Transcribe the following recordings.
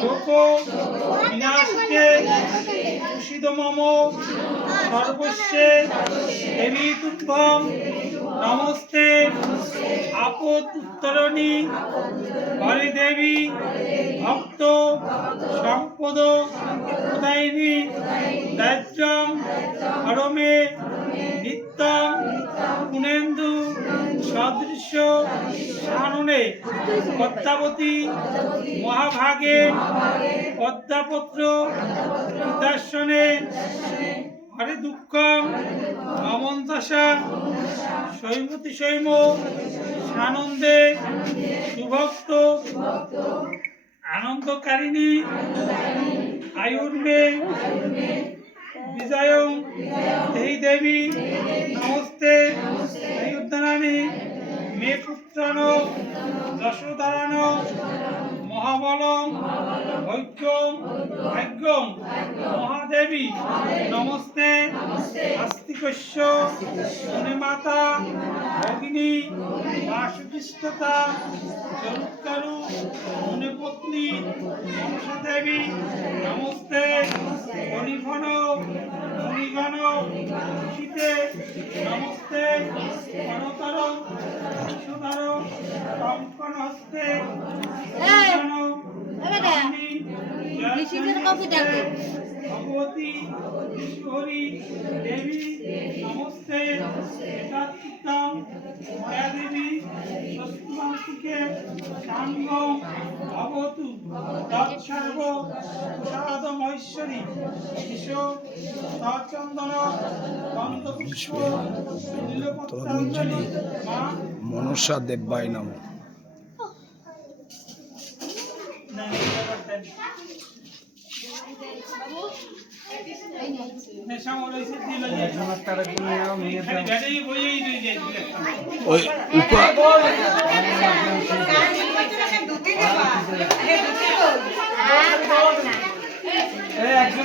শোক বিনাশকে তুষিত মম, সর্বস্বে দেবী তুভ্যং নমস্তে। আপদ উত্তরণী হরি ভক্ত, সম্পদ প্রদায়িনী দারিদ্র্যং হরমে নিত্যং পুনেন্দু সদৃশ্য সাননে পদ্মাবতী মহাভাগে পদ্মাপত্র নিদর্শনে হরে দুঃখং অমন্তাসা সৈমতি সৈম সানন্দে সুভক্ত আনন্দকারিণী আয়ুর্মে বিজয়ং দেহি দেবী। নমস্তে। আয়ুর্ধনানি মে পুত্রান যশোদারান মহাবলং ভৈক্যং ভাগ্যং মহাদেবী, নমস্তে, আস্তিকস্য মাতা, ভগিনী বাসুদিষ্ঠতা চরুৎকারু পত্নী মনসা দেবী নমস্তে, মণিঘন মণিগণ শীতে নমস্তে করতর সুধর ডাকে ভগবতী ঈশ্বরী দেবী নমস্তে। একাত্তম মায়া দেবী স্বস্তিমান্তিকে সাঙ্গ তৎসর্ব প্রসাদ মহেশ্বরী বিষ তচন্দন গন্ধপুষ্প মনসা দেব্যায় নাম। ওই উপা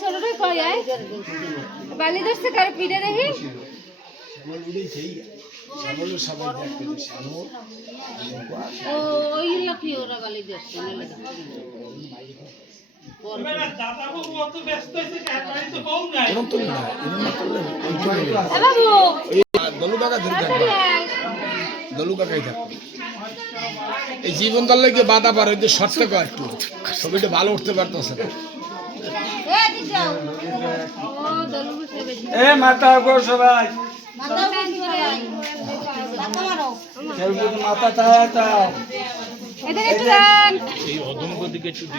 ছোটটাই কয় আয় শ্যামলের সবাই দেখবে শ্যামল ও ওই লোকই ওরা বালি ধরছে না না দলু কাকাই থাকবে এই জীবন দল লাগে বাধা পার ওই যে শর্ত কর একটু ছবিটা ভালো উঠতে পারতেছে না। এ মাথা গো সবাই। মাথা বন্ধ করে আয় মাথা মারো কেউ যদি মাথা তাহা তাও এদের একটু দেন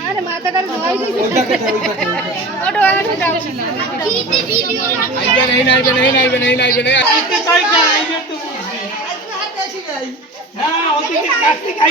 আরে মাথাটা ধোয়াই দিয়েছে ওটা আগে যাও ভিডিও আইবেন এই নাইবেন এই নাইবেন এই নাইবেন এই তাই না এই যে তো হ্যাঁ ওদিকে